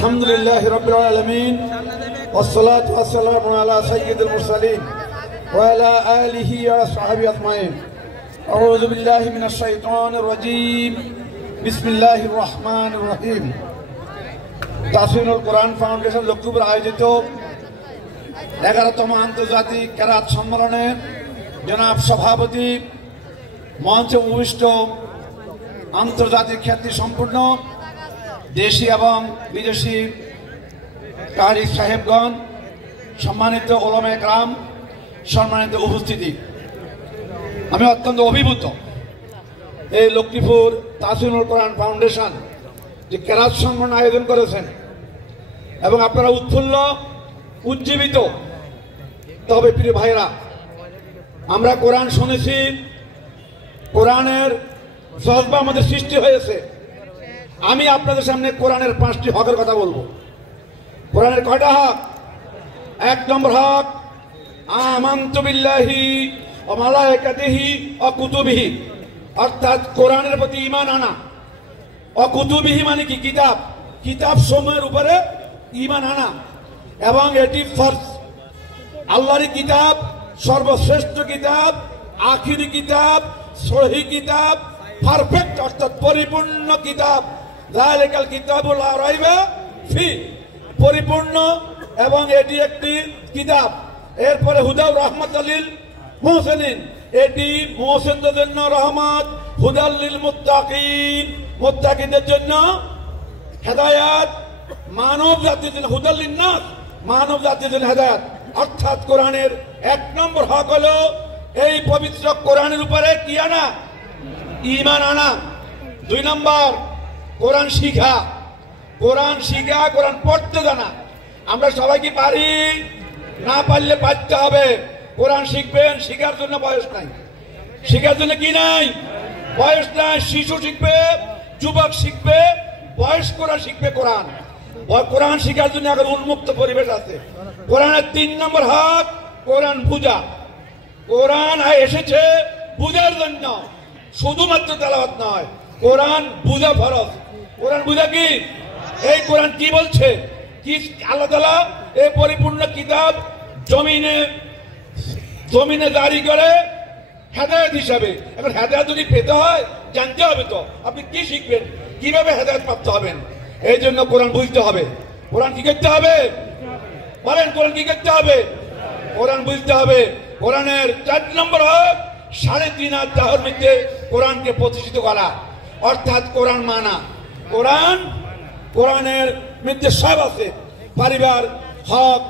अल्हम्दुलिल्लाहि रब्बिल आलमीन वस्सलातु वस्सलामु अला सय्यिदिल मुरसलीन व अला आलिहि व अस्हाबिहि अजमाइन। अऊज़ु बिल्लाहि मिनश शैतानिर रजीम। बिस्मिल्लाहिर रहमानिर रहीम। ताहसीनुल कुरान फाउंडेशन लक्ष्मीपुर आयोजित 11তম আন্তর্জাতিক কেরাত সম্মেলনে জনাব সভাপতি মঞ্চে উপবিষ্ট আন্তর্জাতিক খ্যাতি সম্পন্ন দেশি এবং বিদেশি কারি সাহেবগণ, সম্মানিত ওলামায়ে কেরাম, সম্মানিত উপস্থিতি, আমি অত্যন্ত অভিভূত। এই লক্ষ্মীপুর তাহসিনুল কোরআন ফাউন্ডেশন যে কেরাত সম্মেলন আয়োজন করেছেন এবং আপনারা উৎফুল্ল উজ্জীবিত। তবে প্রিয় ভাইরা, আমরা কোরআন শুনেছি, কোরআনের জজবা আমাদের সৃষ্টি হয়েছে। আমি আপনাদের সামনে কোরআনের 5টি হকের কথা বলবো। কোরআনের কয়টা হক? 1 নম্বর হক আমানতু বিল্লাহি ওয়া মালাইকাতিহি ওয়া কুতুবিহি, অর্থাৎ কোরআনের প্রতি ঈমান আনা। ওয়া কুতুবিহি মানে কি? কিতাব, কিতাব সমূহের উপরে ঈমান আনা, এবং এটি ফরজ। আল্লাহর কিতাব সর্বশ্রেষ্ঠ কিতাব, আখিরি কিতাব, সহি কিতাব, পারফেক্ট অর্থাৎ পরিপূর্ণ কিতাব। যালিকাল কিতাবু লা রাইবা ফি, পরিপূর্ণ, এবং এটি একটি কিতাব। এরপরে হুদাউ রাহমাতাল লিল মুহসিনিন, এটি মুহসিনদের জন্য রহমত। হুদাল লিল মুত্তাকিন, মুত্তাকিদের জন্য হেদায়েত। মানব জাতির জন্য হুদাল লিন নাস, মানব জাতির জন্য হেদায়েত। অর্থাৎ কোরআনের 1 নম্বর হক হলো এই পবিত্র কোরআনের উপরে কি আনা? ঈমান আনা। 2 নম্বর কোরআন শিখা, কোরআন শিখা, কোরআন পড়তে জানা। আমরা সবাই কি পারি? না পারলে পারতে হবে। কোরআন শিখবেন, শিখার জন্য বয়স নাই। শিখার জন্য কি নাই? বয়স নাই। শিশু শিখবে, যুবক শিখবে, বয়স্করা শিখবে কোরআন। কোরআন শিখার জন্য এখন উন্মুক্ত পরিবেশ আছে। কোরআনের 3 নম্বর হক কোরআন বুঝা। কোরআন এসেছে বুঝার জন্য, শুধুমাত্র তেলাওয়াত নয়, কোরআন বুঝা ফরজ। কোরআন বুঝা কি? এই কোরআন কি বলছে, কি আল্লাহ তাআলা এই পরিপূর্ণ কিতাব জমিনে জারি করে হেদায়েত হিসাবে। এখন হেদায়েত যদি পেতে হয় জানতে হবে তো আপনি কি শিখবেন, কিভাবে হেদায়েত প্রাপ্ত হবেন। এই জন্য কোরআন বুঝতে হবে। কোরআন কি করতে হবে? বলেন, কোরআন কি করতে হবে? কোরআন বুঝতে হবে। কোরআনের 4 নম্বর হক 3.5 দাহর মধ্যে কোরআনকে প্রতিষ্ঠিত করা, অর্থাৎ কোরআন মানা। কোরআনের মধ্যে সব আছে। পরিবার হক,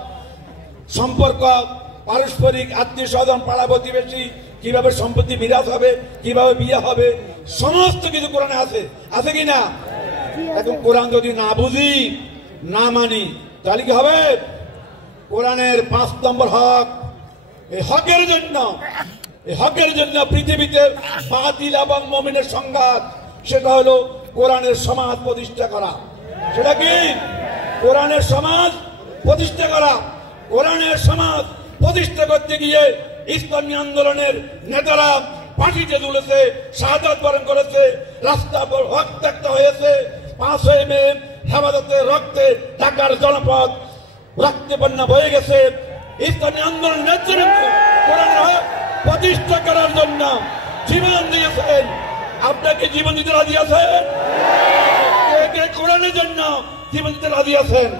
সম্পর্ক, পারস্পরিক, আত্মীয় স্বজন, পাড়া প্রতিবেশী, কিভাবে সম্পত্তি বিরাজ হবে, কিভাবে বিয়ে হবে, সমস্ত কিছু কোরআনে আছে। আছে কি না? এখন কোরআন যদি না বুঝি, না মানি, তাহলে কি হবে? কোরআনের 5 নম্বর হক, এই হকের জন্য পৃথিবীতে বাতিল এবং মুমিনের সংঘাত, সেটা হলো কোরআনের সমাজ প্রতিষ্ঠা করা। সেটা কি? কোরআনের সমাজ প্রতিষ্ঠা করা। কোরআনের সমাজ প্রতিষ্ঠা করতে গিয়ে ইসলামী আন্দোলনের নেতারা ফাঁসিতে ঝুলেছে, শাহাদাত বরণ করেছে, রাস্তা পর রক্তাক্ত হয়েছে। 5ই মে হেফাজতের রক্তে ঢাকার জনপদ রক্তে বন্যা বয়ে গেছে। ইসলামী আন্দোলন নেতৃবৃন্দ কোরআনের হক প্রতিষ্ঠা করার জন্য জীবন দিয়েছেন। আপনাকে জীবন দিতে রাজি আছেন? কে কোরআনের জন্য জীবন দিতে রাজি আছেন?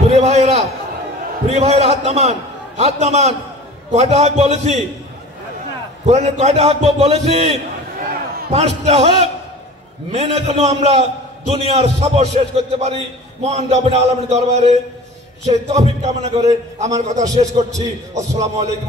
প্রিয় ভাইরা, হাত নামান, হাত নামান। কয়টা হক বলেছি? কোরআনের কয়টা হক বলেছি? 5টা হক মেনে যেন আমরা দুনিয়ার সফর শেষ করতে পারি মহান রব্বুল আলামিনের দরবারে সেই তৌফিক কামনা করে আমার কথা শেষ করছি। আসসালামু আলাইকুম।